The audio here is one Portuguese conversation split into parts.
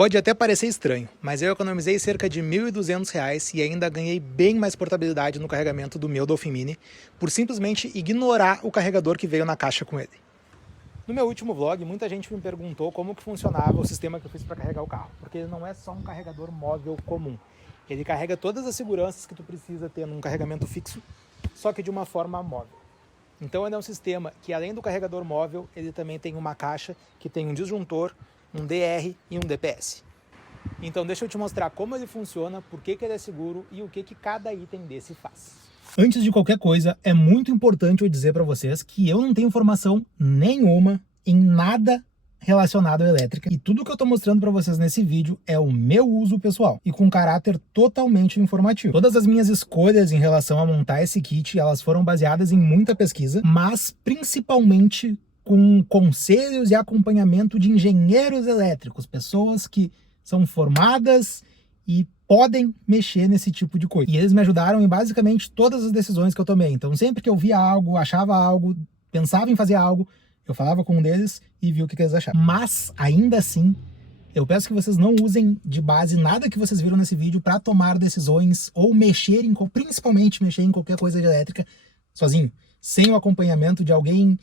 Pode até parecer estranho, mas eu economizei cerca de R$ 1.200 e ainda ganhei bem mais portabilidade no carregamento do meu Dolphin Mini por simplesmente ignorar o carregador que veio na caixa com ele. No meu último vlog, muita gente me perguntou como que funcionava o sistema que eu fiz para carregar o carro, porque ele não é só um carregador móvel comum. Ele carrega todas as seguranças que tu precisa ter num carregamento fixo, só que de uma forma móvel. Então ele é um sistema que, além do carregador móvel, ele também tem uma caixa que tem um disjuntor, um DR e um DPS. Então deixa eu te mostrar como ele funciona, por que ele é seguro e o que cada item desse faz. Antes de qualquer coisa, é muito importante eu dizer para vocês que eu não tenho informação nenhuma em nada relacionado à elétrica, e tudo que eu estou mostrando para vocês nesse vídeo é o meu uso pessoal e com caráter totalmente informativo. Todas as minhas escolhas em relação a montar esse kit, elas foram baseadas em muita pesquisa, mas principalmente com conselhos e acompanhamento de engenheiros elétricos, pessoas que são formadas e podem mexer nesse tipo de coisa. E eles me ajudaram em basicamente todas as decisões que eu tomei. Então sempre que eu via algo, achava algo, pensava em fazer algo, eu falava com um deles e vi o que eles achavam. Mas, ainda assim, eu peço que vocês não usem de base nada que vocês viram nesse vídeo para tomar decisões ou mexer principalmente mexer em qualquer coisa de elétrica sozinho, sem o acompanhamento de alguém,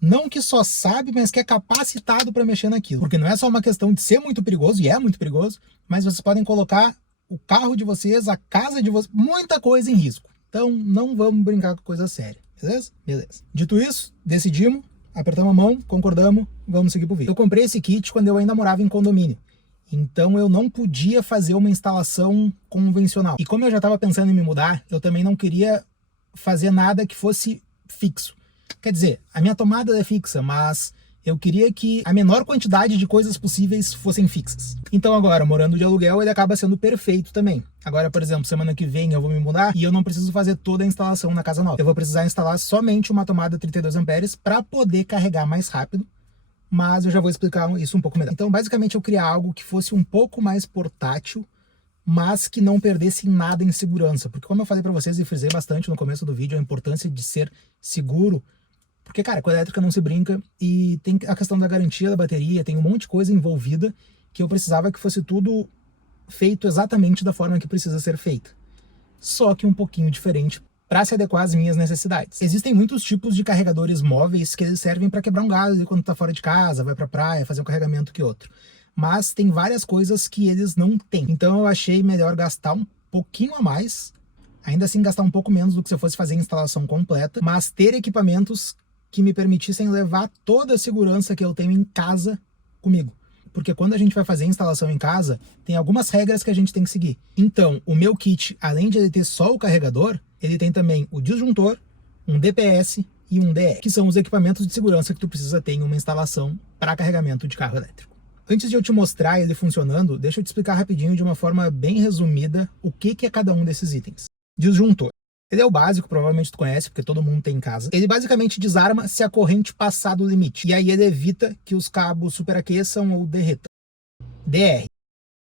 não que só sabe, mas que é capacitado para mexer naquilo. Porque não é só uma questão de ser muito perigoso, e é muito perigoso, mas vocês podem colocar o carro de vocês, a casa de vocês, muita coisa em risco. Então não vamos brincar com coisa séria, beleza? Beleza. Dito isso, decidimos, apertamos a mão, concordamos, vamos seguir pro vídeo. Eu comprei esse kit quando eu ainda morava em condomínio, então eu não podia fazer uma instalação convencional. E como eu já estava pensando em me mudar, eu também não queria fazer nada que fosse fixo. Quer dizer, a minha tomada é fixa, mas eu queria que a menor quantidade de coisas possíveis fossem fixas. Então agora, morando de aluguel, ele acaba sendo perfeito também. Agora, por exemplo, semana que vem eu vou me mudar e eu não preciso fazer toda a instalação na casa nova. Eu vou precisar instalar somente uma tomada 32 amperes para poder carregar mais rápido, mas eu já vou explicar isso um pouco melhor. Então, basicamente, eu queria algo que fosse um pouco mais portátil, mas que não perdesse nada em segurança. Porque como eu falei para vocês e frisei bastante no começo do vídeo, a importância de ser seguro. Porque, cara, com a elétrica não se brinca, e tem a questão da garantia da bateria, tem um monte de coisa envolvida que eu precisava que fosse tudo feito exatamente da forma que precisa ser feito. Só que um pouquinho diferente para se adequar às minhas necessidades. Existem muitos tipos de carregadores móveis que eles servem para quebrar um galho quando tá fora de casa, vai pra praia, fazer um carregamento que outro. Mas tem várias coisas que eles não têm. Então eu achei melhor gastar um pouquinho a mais, ainda assim gastar um pouco menos do que se eu fosse fazer a instalação completa, mas ter equipamentos que me permitissem levar toda a segurança que eu tenho em casa comigo. Porque quando a gente vai fazer a instalação em casa, tem algumas regras que a gente tem que seguir. Então, o meu kit, além de ele ter só o carregador, ele tem também o disjuntor, um DPS e um DR, que são os equipamentos de segurança que tu precisa ter em uma instalação para carregamento de carro elétrico. Antes de eu te mostrar ele funcionando, deixa eu te explicar rapidinho, de uma forma bem resumida, o que é cada um desses itens. Disjuntor. Ele é o básico, provavelmente tu conhece, porque todo mundo tem em casa. Ele basicamente desarma se a corrente passar do limite. E aí ele evita que os cabos superaqueçam ou derretam. DR,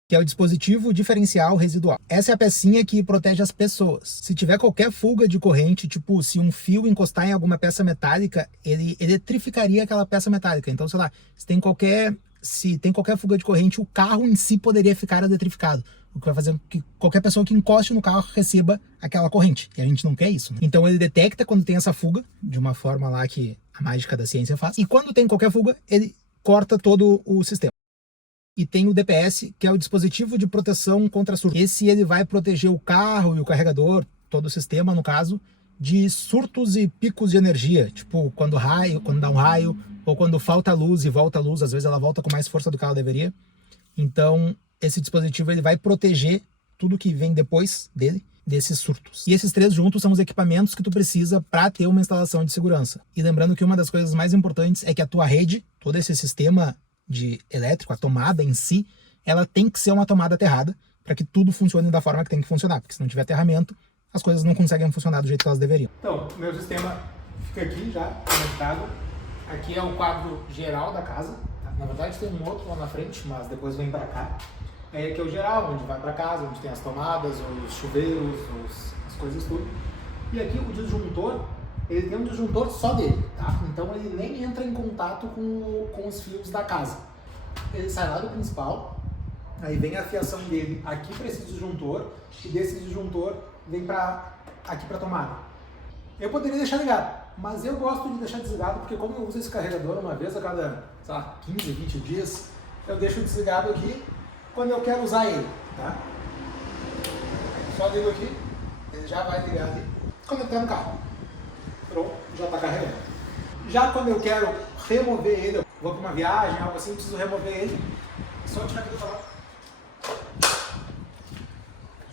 que é o dispositivo diferencial residual. Essa é a pecinha que protege as pessoas. Se tiver qualquer fuga de corrente, tipo, se um fio encostar em alguma peça metálica, ele eletrificaria aquela peça metálica. Então, sei lá, se tem qualquer fuga de corrente, o carro em si poderia ficar eletrificado. O que vai fazer com que qualquer pessoa que encoste no carro receba aquela corrente. E a gente não quer isso, né? Então ele detecta quando tem essa fuga, de uma forma lá que a mágica da ciência faz. E quando tem qualquer fuga, ele corta todo o sistema. E tem o DPS, que é o dispositivo de proteção contra surto. Esse ele vai proteger o carro e o carregador, todo o sistema, no caso, de surtos e picos de energia. Tipo, quando dá um raio, ou quando falta luz e volta a luz, às vezes ela volta com mais força do que ela deveria. Então, esse dispositivo ele vai proteger tudo que vem depois dele, desses surtos. E esses três juntos são os equipamentos que tu precisa para ter uma instalação de segurança. E lembrando que uma das coisas mais importantes é que a tua rede, todo esse sistema de elétrico, a tomada em si, ela tem que ser uma tomada aterrada para que tudo funcione da forma que tem que funcionar. Porque se não tiver aterramento, as coisas não conseguem funcionar do jeito que elas deveriam. Então, meu sistema fica aqui já conectado. Aqui é o quadro geral da casa. Na verdade tem um outro lá na frente, mas depois vem para cá. Aí aqui é o geral, onde vai para casa, onde tem as tomadas, os chuveiros, as coisas tudo. E aqui o disjuntor, ele tem um disjuntor só dele, tá? Então ele nem entra em contato com os fios da casa. Ele sai lá do principal, Aí vem a fiação dele aqui para esse disjuntor e desse disjuntor vem para aqui para a tomada. Eu poderia deixar ligado, mas eu gosto de deixar desligado porque como eu uso esse carregador uma vez a cada, sei lá, 15, 20 dias, eu deixo desligado aqui quando eu quero usar ele, tá? Só ligo aqui, ele já vai ligar ali, conectar no carro. Pronto, já está carregando. Já quando eu quero remover ele, eu vou para uma viagem, algo assim, preciso remover ele, só tirar aqui do lado.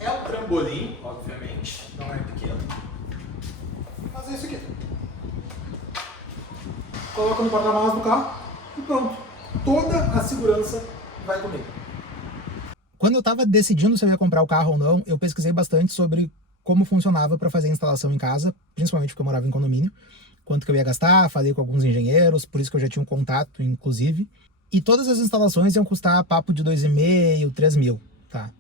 É um trambolim, obviamente, não é pequeno, mas é isso aqui. Coloca no porta-malas do carro e pronto. Toda a segurança vai comigo. Quando eu estava decidindo se eu ia comprar o carro ou não, eu pesquisei bastante sobre como funcionava para fazer a instalação em casa, principalmente porque eu morava em condomínio, quanto que eu ia gastar, falei com alguns engenheiros, por isso que eu já tinha um contato, inclusive. E todas as instalações iam custar papo de 2.500, 3.000, tá?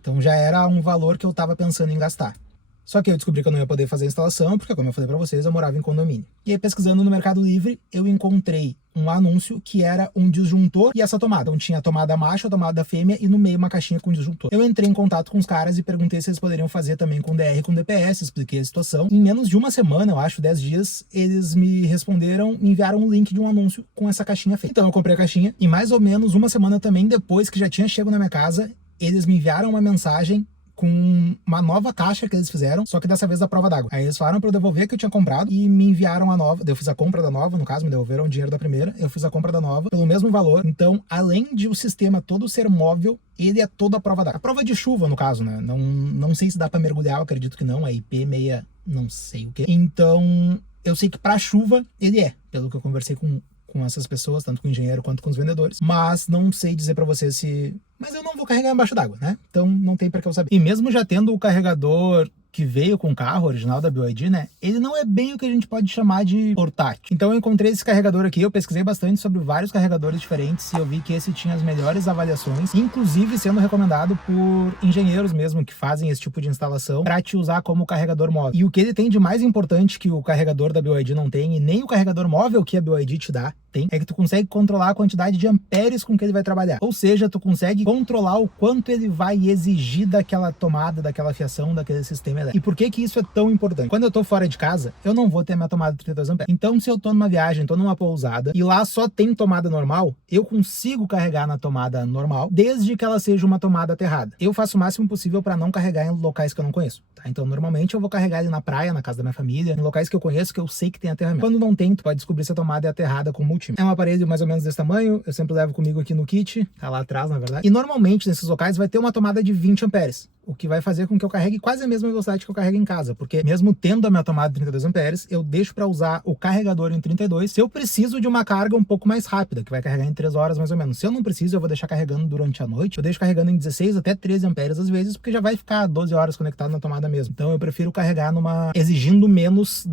Então já era um valor que eu estava pensando em gastar. Só que eu descobri que eu não ia poder fazer a instalação, porque como eu falei para vocês, eu morava em condomínio. E aí pesquisando no Mercado Livre, eu encontrei um anúncio que era um disjuntor e essa tomada. Então tinha a tomada macho, a tomada fêmea e no meio uma caixinha com disjuntor. Eu entrei em contato com os caras e perguntei se eles poderiam fazer também com DR e com DPS, expliquei a situação. Em menos de uma semana, eu acho, 10 dias, eles me responderam, me enviaram um link de um anúncio com essa caixinha feita. Então eu comprei a caixinha e mais ou menos uma semana também depois que já tinha chego na minha casa, eles me enviaram uma mensagem com uma nova caixa que eles fizeram, só que dessa vez da prova d'água. Aí eles falaram para eu devolver que eu tinha comprado e me enviaram a nova. Eu fiz a compra da nova, no caso, me devolveram o dinheiro da primeira. Eu fiz a compra da nova pelo mesmo valor. Então, além de o sistema todo ser móvel, ele é toda a prova d'água. A prova de chuva, no caso, né? Não sei se dá para mergulhar, eu acredito que não. É IP6, não sei o que. Então, eu sei que para chuva ele é, pelo que eu conversei com essas pessoas, tanto com o engenheiro quanto com os vendedores, mas não sei dizer para você se... Mas eu não vou carregar embaixo d'água, né? Então não tem para que eu saber. E mesmo já tendo o carregador que veio com o carro original da BYD, né? Ele não é bem o que a gente pode chamar de portátil. Então eu encontrei esse carregador aqui, eu pesquisei bastante sobre vários carregadores diferentes e eu vi que esse tinha as melhores avaliações, inclusive sendo recomendado por engenheiros mesmo que fazem esse tipo de instalação para te usar como carregador móvel. E o que ele tem de mais importante que o carregador da BYD não tem e nem o carregador móvel que a BYD te dá, é que tu consegue controlar a quantidade de amperes com que ele vai trabalhar. Ou seja, tu consegue controlar o quanto ele vai exigir daquela tomada, daquela fiação, daquele sistema elétrico. E por que que isso é tão importante? Quando eu tô fora de casa, eu não vou ter a minha tomada de 32 amperes. Então, se eu tô numa viagem, tô numa pousada, e lá só tem tomada normal, eu consigo carregar na tomada normal, desde que ela seja uma tomada aterrada. Eu faço o máximo possível para não carregar em locais que eu não conheço. Tá? Então, normalmente eu vou carregar ele na praia, na casa da minha família, em locais que eu conheço, que eu sei que tem aterramento. Quando não tem, tu pode descobrir se a tomada é aterrada com multímetro. É um aparelho mais ou menos desse tamanho, eu sempre levo comigo aqui no kit, tá lá atrás, na verdade. E normalmente, nesses locais, vai ter uma tomada de 20 amperes, o que vai fazer com que eu carregue quase a mesma velocidade que eu carrego em casa, porque mesmo tendo a minha tomada de 32 amperes, eu deixo para usar o carregador em 32, se eu preciso de uma carga um pouco mais rápida, que vai carregar em 3 horas mais ou menos. Se eu não preciso, eu vou deixar carregando durante a noite, eu deixo carregando em 16 até 13 amperes às vezes, porque já vai ficar 12 horas conectado na tomada mesmo. Então eu prefiro carregar exigindo menos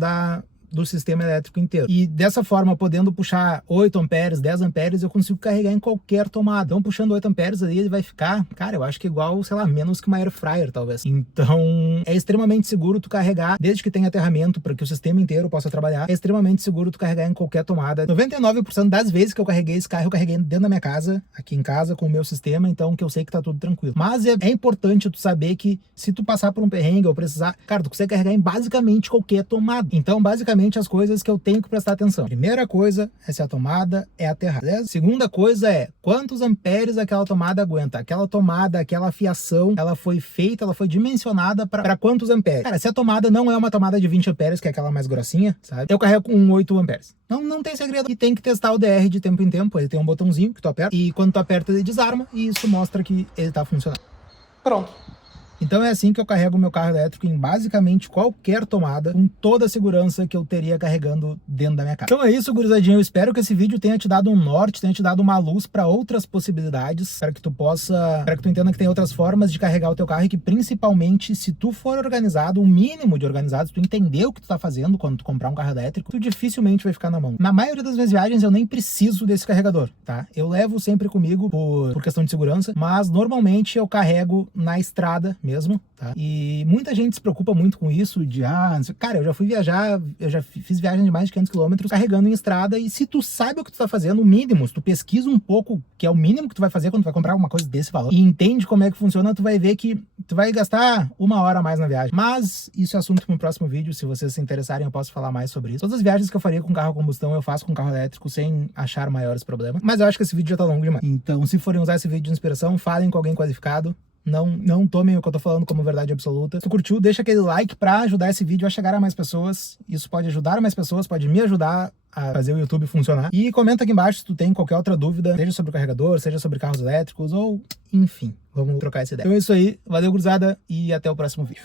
do sistema elétrico inteiro. E dessa forma, podendo puxar 8 amperes, 10 amperes, eu consigo carregar em qualquer tomada. Então, puxando 8 amperes ali, ele vai ficar, cara, eu acho que igual, sei lá, menos que uma air fryer, talvez. Então, é extremamente seguro tu carregar, desde que tenha aterramento, para que o sistema inteiro possa trabalhar, é extremamente seguro tu carregar em qualquer tomada. 99% das vezes que eu carreguei esse carro, eu carreguei dentro da minha casa, aqui em casa, com o meu sistema, então que eu sei que tá tudo tranquilo. Mas é importante tu saber que, se tu passar por um perrengue ou precisar, cara, tu consegue carregar em basicamente qualquer tomada. Então, basicamente, as coisas que eu tenho que prestar atenção. Primeira coisa é se a tomada é aterrada. Beleza? Segunda coisa é quantos amperes aquela tomada aguenta. Aquela tomada, aquela fiação, ela foi feita, ela foi dimensionada para quantos amperes. Cara, se a tomada não é uma tomada de 20 amperes, que é aquela mais grossinha, sabe? Eu carrego com 8 amperes. Não tem segredo. E tem que testar o DR de tempo em tempo. Ele tem um botãozinho que tu aperta e quando tu aperta ele desarma e isso mostra que ele tá funcionando. Pronto. Então é assim que eu carrego o meu carro elétrico em basicamente qualquer tomada, com toda a segurança que eu teria carregando dentro da minha casa. Então é isso, gurizadinho. Eu espero que esse vídeo tenha te dado um norte, tenha te dado uma luz para outras possibilidades, para que tu entenda que tem outras formas de carregar o teu carro e que principalmente, se tu for organizado, o mínimo de organizado, se tu entender o que tu tá fazendo quando tu comprar um carro elétrico, tu dificilmente vai ficar na mão. Na maioria das minhas viagens eu nem preciso desse carregador, tá? Eu levo sempre comigo por questão de segurança, mas normalmente eu carrego na estrada mesmo, tá? E muita gente se preocupa muito com isso de, cara, eu já fui viajar, eu já fiz viagem de mais de 500 km carregando em estrada, e se tu sabe o que tu tá fazendo, o mínimo, se tu pesquisa um pouco, que é o mínimo que tu vai fazer quando tu vai comprar alguma coisa desse valor, e entende como é que funciona, tu vai ver que tu vai gastar 1 hora a mais na viagem. Mas isso é assunto para um próximo vídeo, se vocês se interessarem eu posso falar mais sobre isso. Todas as viagens que eu faria com carro a combustão eu faço com carro elétrico sem achar maiores problemas, mas eu acho que esse vídeo já tá longo demais. Então, se forem usar esse vídeo de inspiração, falem com alguém qualificado. Não tomem o que eu tô falando como verdade absoluta. Se tu curtiu, deixa aquele like pra ajudar esse vídeo a chegar a mais pessoas. Isso pode ajudar mais pessoas, pode me ajudar a fazer o YouTube funcionar. E comenta aqui embaixo se tu tem qualquer outra dúvida, seja sobre o carregador, seja sobre carros elétricos, ou enfim, vamos trocar essa ideia. Então é isso aí, valeu, gurizada, e até o próximo vídeo.